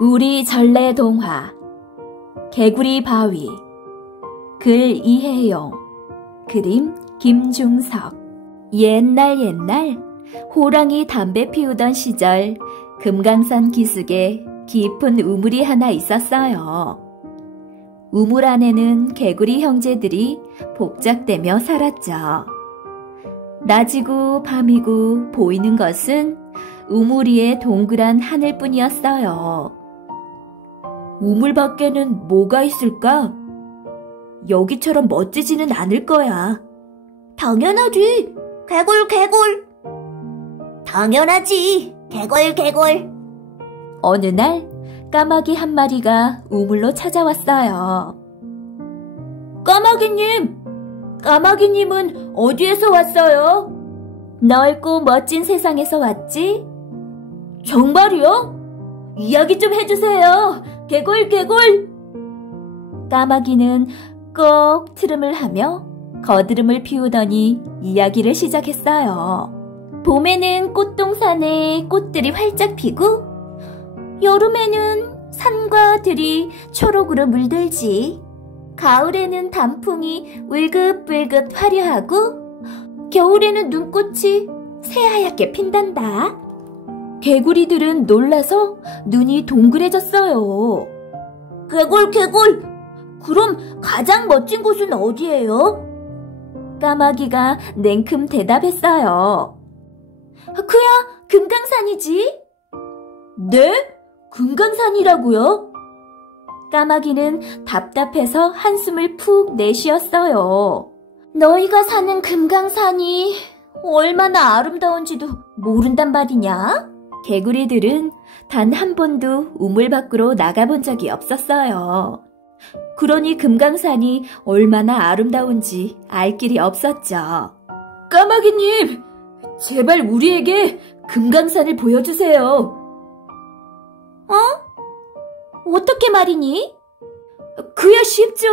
우리 전래동화 개구리 바위. 글 이혜용, 그림 김중석. 옛날 호랑이 담배 피우던 시절 금강산 기슭에 깊은 우물이 하나 있었어요. 우물 안에는 개구리 형제들이 복작대며 살았죠. 낮이고 밤이고 보이는 것은 우물 위의 동그란 하늘뿐이었어요. 우물 밖에는 뭐가 있을까? 여기처럼 멋지지는 않을 거야. 당연하지, 개굴. 당연하지, 개굴. 어느 날 까마귀 한 마리가 우물로 찾아왔어요. 까마귀님은 어디에서 왔어요? 넓고 멋진 세상에서 왔지? 정말이요? 이야기 좀 해주세요. 개굴. 까마귀는 꼭 트름을 하며 거드름을 피우더니 이야기를 시작했어요. 봄에는 꽃동산에 꽃들이 활짝 피고 여름에는 산과 들이 초록으로 물들지. 가을에는 단풍이 울긋불긋 화려하고 겨울에는 눈꽃이 새하얗게 핀단다. 개구리들은 놀라서 눈이 동그래졌어요. 개굴. 그럼 가장 멋진 곳은 어디예요? 까마귀가 냉큼 대답했어요. 그야 금강산이지. 네? 금강산이라고요? 까마귀는 답답해서 한숨을 푹 내쉬었어요. 너희가 사는 금강산이 얼마나 아름다운지도 모른단 말이냐? 개구리들은 단 한 번도 우물 밖으로 나가본 적이 없었어요. 그러니 금강산이 얼마나 아름다운지 알 길이 없었죠. 까마귀님, 제발 우리에게 금강산을 보여주세요. 어떻게 말이니? 그야 쉽죠.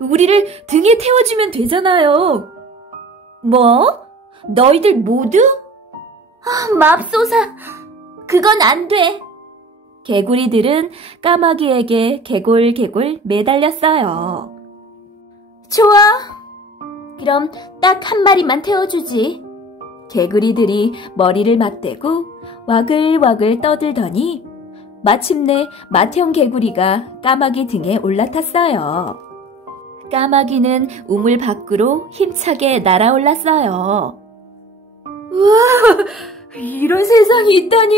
우리를 등에 태워주면 되잖아요. 뭐? 너희들 모두? 맙소사, 그건 안 돼. 개구리들은 까마귀에게 개골 매달렸어요. 좋아. 그럼 딱 한 마리만 태워주지. 개구리들이 머리를 맞대고 와글와글 떠들더니 마침내 맏형 개구리가 까마귀 등에 올라탔어요. 까마귀는 우물 밖으로 힘차게 날아올랐어요. 우와, 이런 세상이 있다니.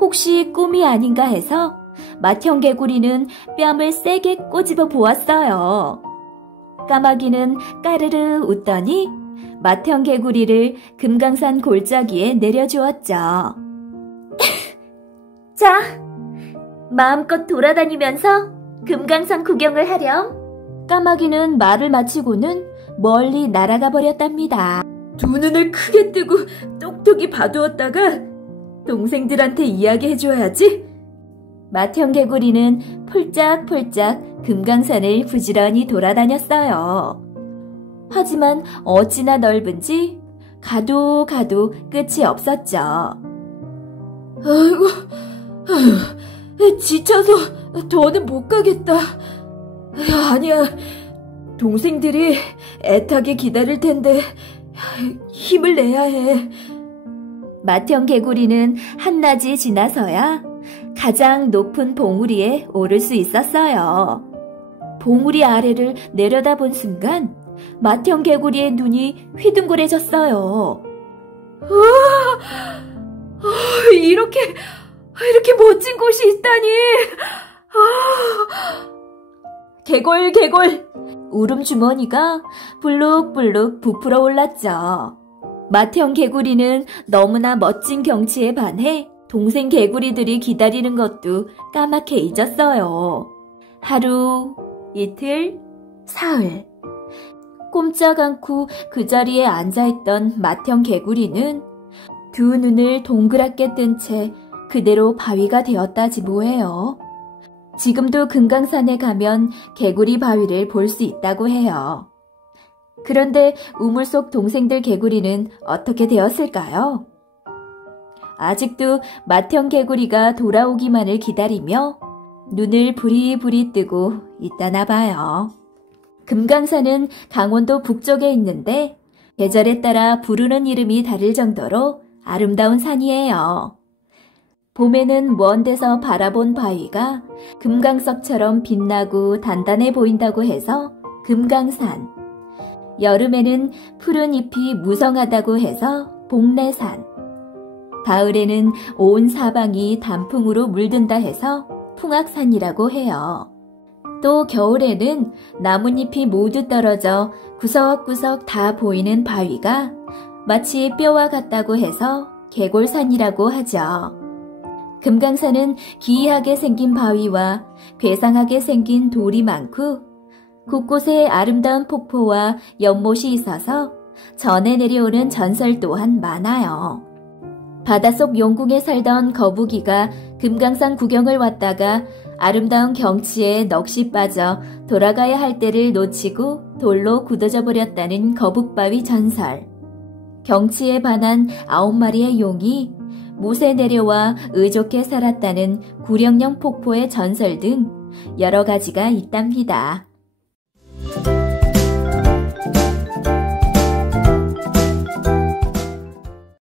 혹시 꿈이 아닌가 해서 맏형 개구리는 뺨을 세게 꼬집어 보았어요. 까마귀는 까르르 웃더니 맏형 개구리를 금강산 골짜기에 내려주었죠. 자, 마음껏 돌아다니면서 금강산 구경을 하렴. 까마귀는 말을 마치고는 멀리 날아가 버렸답니다. 두 눈을 크게 뜨고 똑똑히 봐두었다가 동생들한테 이야기해줘야지. 맏형 개구리는 폴짝폴짝 금강산을 부지런히 돌아다녔어요. 하지만 어찌나 넓은지 가도 끝이 없었죠. 아이고, 지쳐서 더는 못 가겠다. 아니야, 동생들이 애타게 기다릴 텐데 힘을 내야 해. 맏형 개구리는 한낮이 지나서야 가장 높은 봉우리에 오를 수 있었어요. 봉우리 아래를 내려다본 순간 맏형 개구리의 눈이 휘둥그레졌어요. 이렇게 멋진 곳이 있다니. 개골. 울음 주머니가 불룩불룩 부풀어 올랐죠. 맏형 개구리는 너무나 멋진 경치에 반해 동생 개구리들이 기다리는 것도 까맣게 잊었어요. 하루, 이틀, 사흘. 꼼짝 않고 그 자리에 앉아있던 맏형 개구리는 두 눈을 동그랗게 뜬 채 그대로 바위가 되었다지 뭐예요. 지금도 금강산에 가면 개구리 바위를 볼 수 있다고 해요. 그런데 우물 속 동생들 개구리는 어떻게 되었을까요? 아직도 맏형 개구리가 돌아오기만을 기다리며 눈을 부리부리 뜨고 있다나 봐요. 금강산은 강원도 북쪽에 있는데 계절에 따라 부르는 이름이 다를 정도로 아름다운 산이에요. 봄에는 먼 데서 바라본 바위가 금강석처럼 빛나고 단단해 보인다고 해서 금강산, 여름에는 푸른 잎이 무성하다고 해서 복례산, 가을에는 온 사방이 단풍으로 물든다 해서 풍악산이라고 해요. 또 겨울에는 나뭇잎이 모두 떨어져 구석구석 다 보이는 바위가 마치 뼈와 같다고 해서 개골산이라고 하죠. 금강산은 기이하게 생긴 바위와 괴상하게 생긴 돌이 많고 곳곳에 아름다운 폭포와 연못이 있어서 전해 내려오는 전설 또한 많아요. 바닷속 용궁에 살던 거북이가 금강산 구경을 왔다가 아름다운 경치에 넋이 빠져 돌아가야 할 때를 놓치고 돌로 굳어져 버렸다는 거북바위 전설. 경치에 반한 9마리의 용이 못에 내려와 의좋게 살았다는 구령령 폭포의 전설 등 여러 가지가 있답니다.